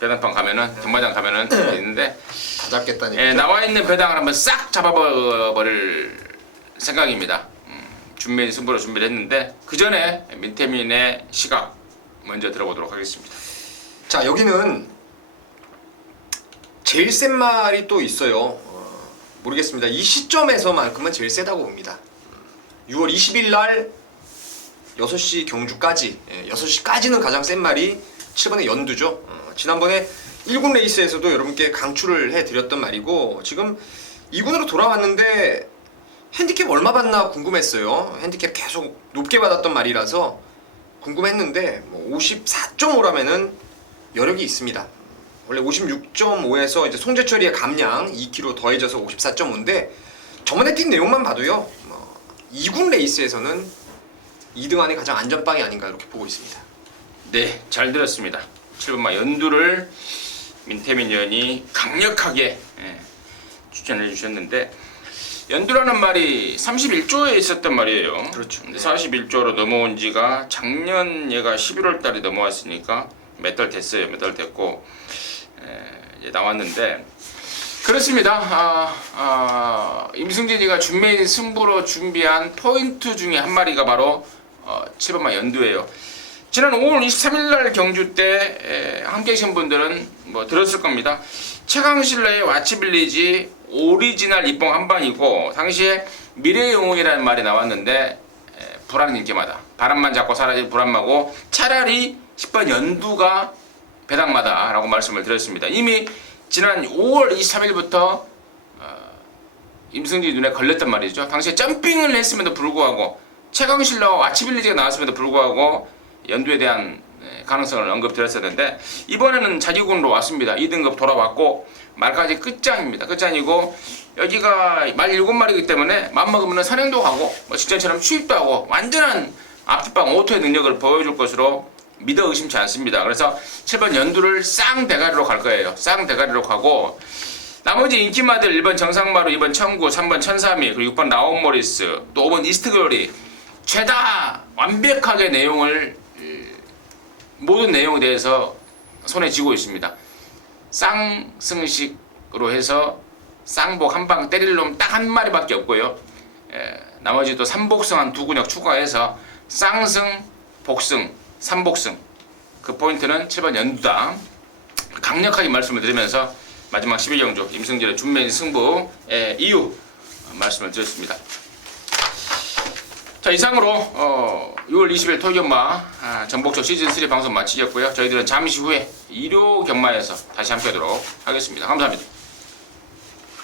배당판 가면은 경마장 가면은 있는데 다 잡겠다니까. 예, 나와 있는 배당을 한번 싹 잡아버릴 생각입니다. 준메인 승부로 준비를 했는데 그 전에 민태민의 시각 먼저 들어보도록 하겠습니다. 자, 여기는 제일 센 말이 또 있어요. 모르겠습니다. 이 시점에서만큼은 제일 세다고 봅니다. 6월 20일 날 6시 경주까지, 6시까지는 가장 센 말이 7번의 연두죠. 지난번에 1군 레이스에서도 여러분께 강추를 해드렸던 말이고, 지금 2군으로 돌아왔는데 핸디캡 얼마 받나 궁금했어요. 핸디캡 계속 높게 받았던 말이라서 궁금했는데 54.5라면은 여력이 있습니다. 원래 56.5에서 이제 송재철이의 감량 2kg 더해져서 54.5인데 저번에 뛴 내용만 봐도요, 2군 레이스에서는 2등 안에 가장 안전빵이 아닌가 이렇게 보고 있습니다. 네, 잘 들었습니다. 7번마 연두를 민태민 의원이 강력하게 추천해 주셨는데, 연두라는 말이 31조에 있었단 말이에요. 그렇죠. 41조로 넘어온 지가 작년 얘가 11월 달에 넘어왔으니까 몇 달 됐어요. 몇 달 됐고 이제 나왔는데, 그렇습니다. 임승진이가 준메인 승부로 준비한 포인트 중에 한 마리가 바로 7번마 연두예요. 지난 5월 23일 날 경주 때 함께 계신 분들은 뭐 들었을 겁니다. 최강실러의 와치빌리지 오리지널 입봉 한방이고 당시에 미래의 영웅이라는 말이 나왔는데 불안 인기마다 바람만 잡고 사라진 불안마고 차라리 10번 연두가 배당마다라고 말씀을 드렸습니다. 이미 지난 5월 23일부터 임승진 눈에 걸렸단 말이죠. 당시에 점핑을 했음에도 불구하고 최강실러와 와치빌리지가 나왔음에도 불구하고 연두에 대한 가능성을 언급드렸었는데 이번에는 자기군으로 왔습니다. 2등급 돌아왔고 말까지 끝장입니다. 끝장이고 여기가 말 7마리이기 때문에 맘먹으면 선행도 가고 뭐 직전처럼 추입도 하고 완전한 앞뒷방 오토의 능력을 보여줄 것으로 믿어 의심치 않습니다. 그래서 7번 연두를 쌍대가리로 갈 거예요. 쌍대가리로 가고 나머지 인기마들 1번 정상마루, 2번 청구, 3번 천삼이, 그리고 6번 라온모리스, 또 5번 이스트글로리 죄다 완벽하게 모든 내용에 대해서 손에 쥐고 있습니다. 쌍승식으로 해서 쌍복 한 방 때릴 놈 딱 한 마리밖에 없고요. 나머지 또 3복승 한 2근역 추가해서 쌍승, 복승, 3복승 그 포인트는 7번 연두다. 강력하게 말씀을 드리면서 마지막 12경주 임승진의 준메인 승부의 이유 말씀을 드렸습니다. 자, 이상으로 6월 20일 토요경마 전복조 시즌3 방송 마치겠고요. 저희들은 잠시 후에 일요 경마에서 다시 함께 하도록 하겠습니다. 감사합니다.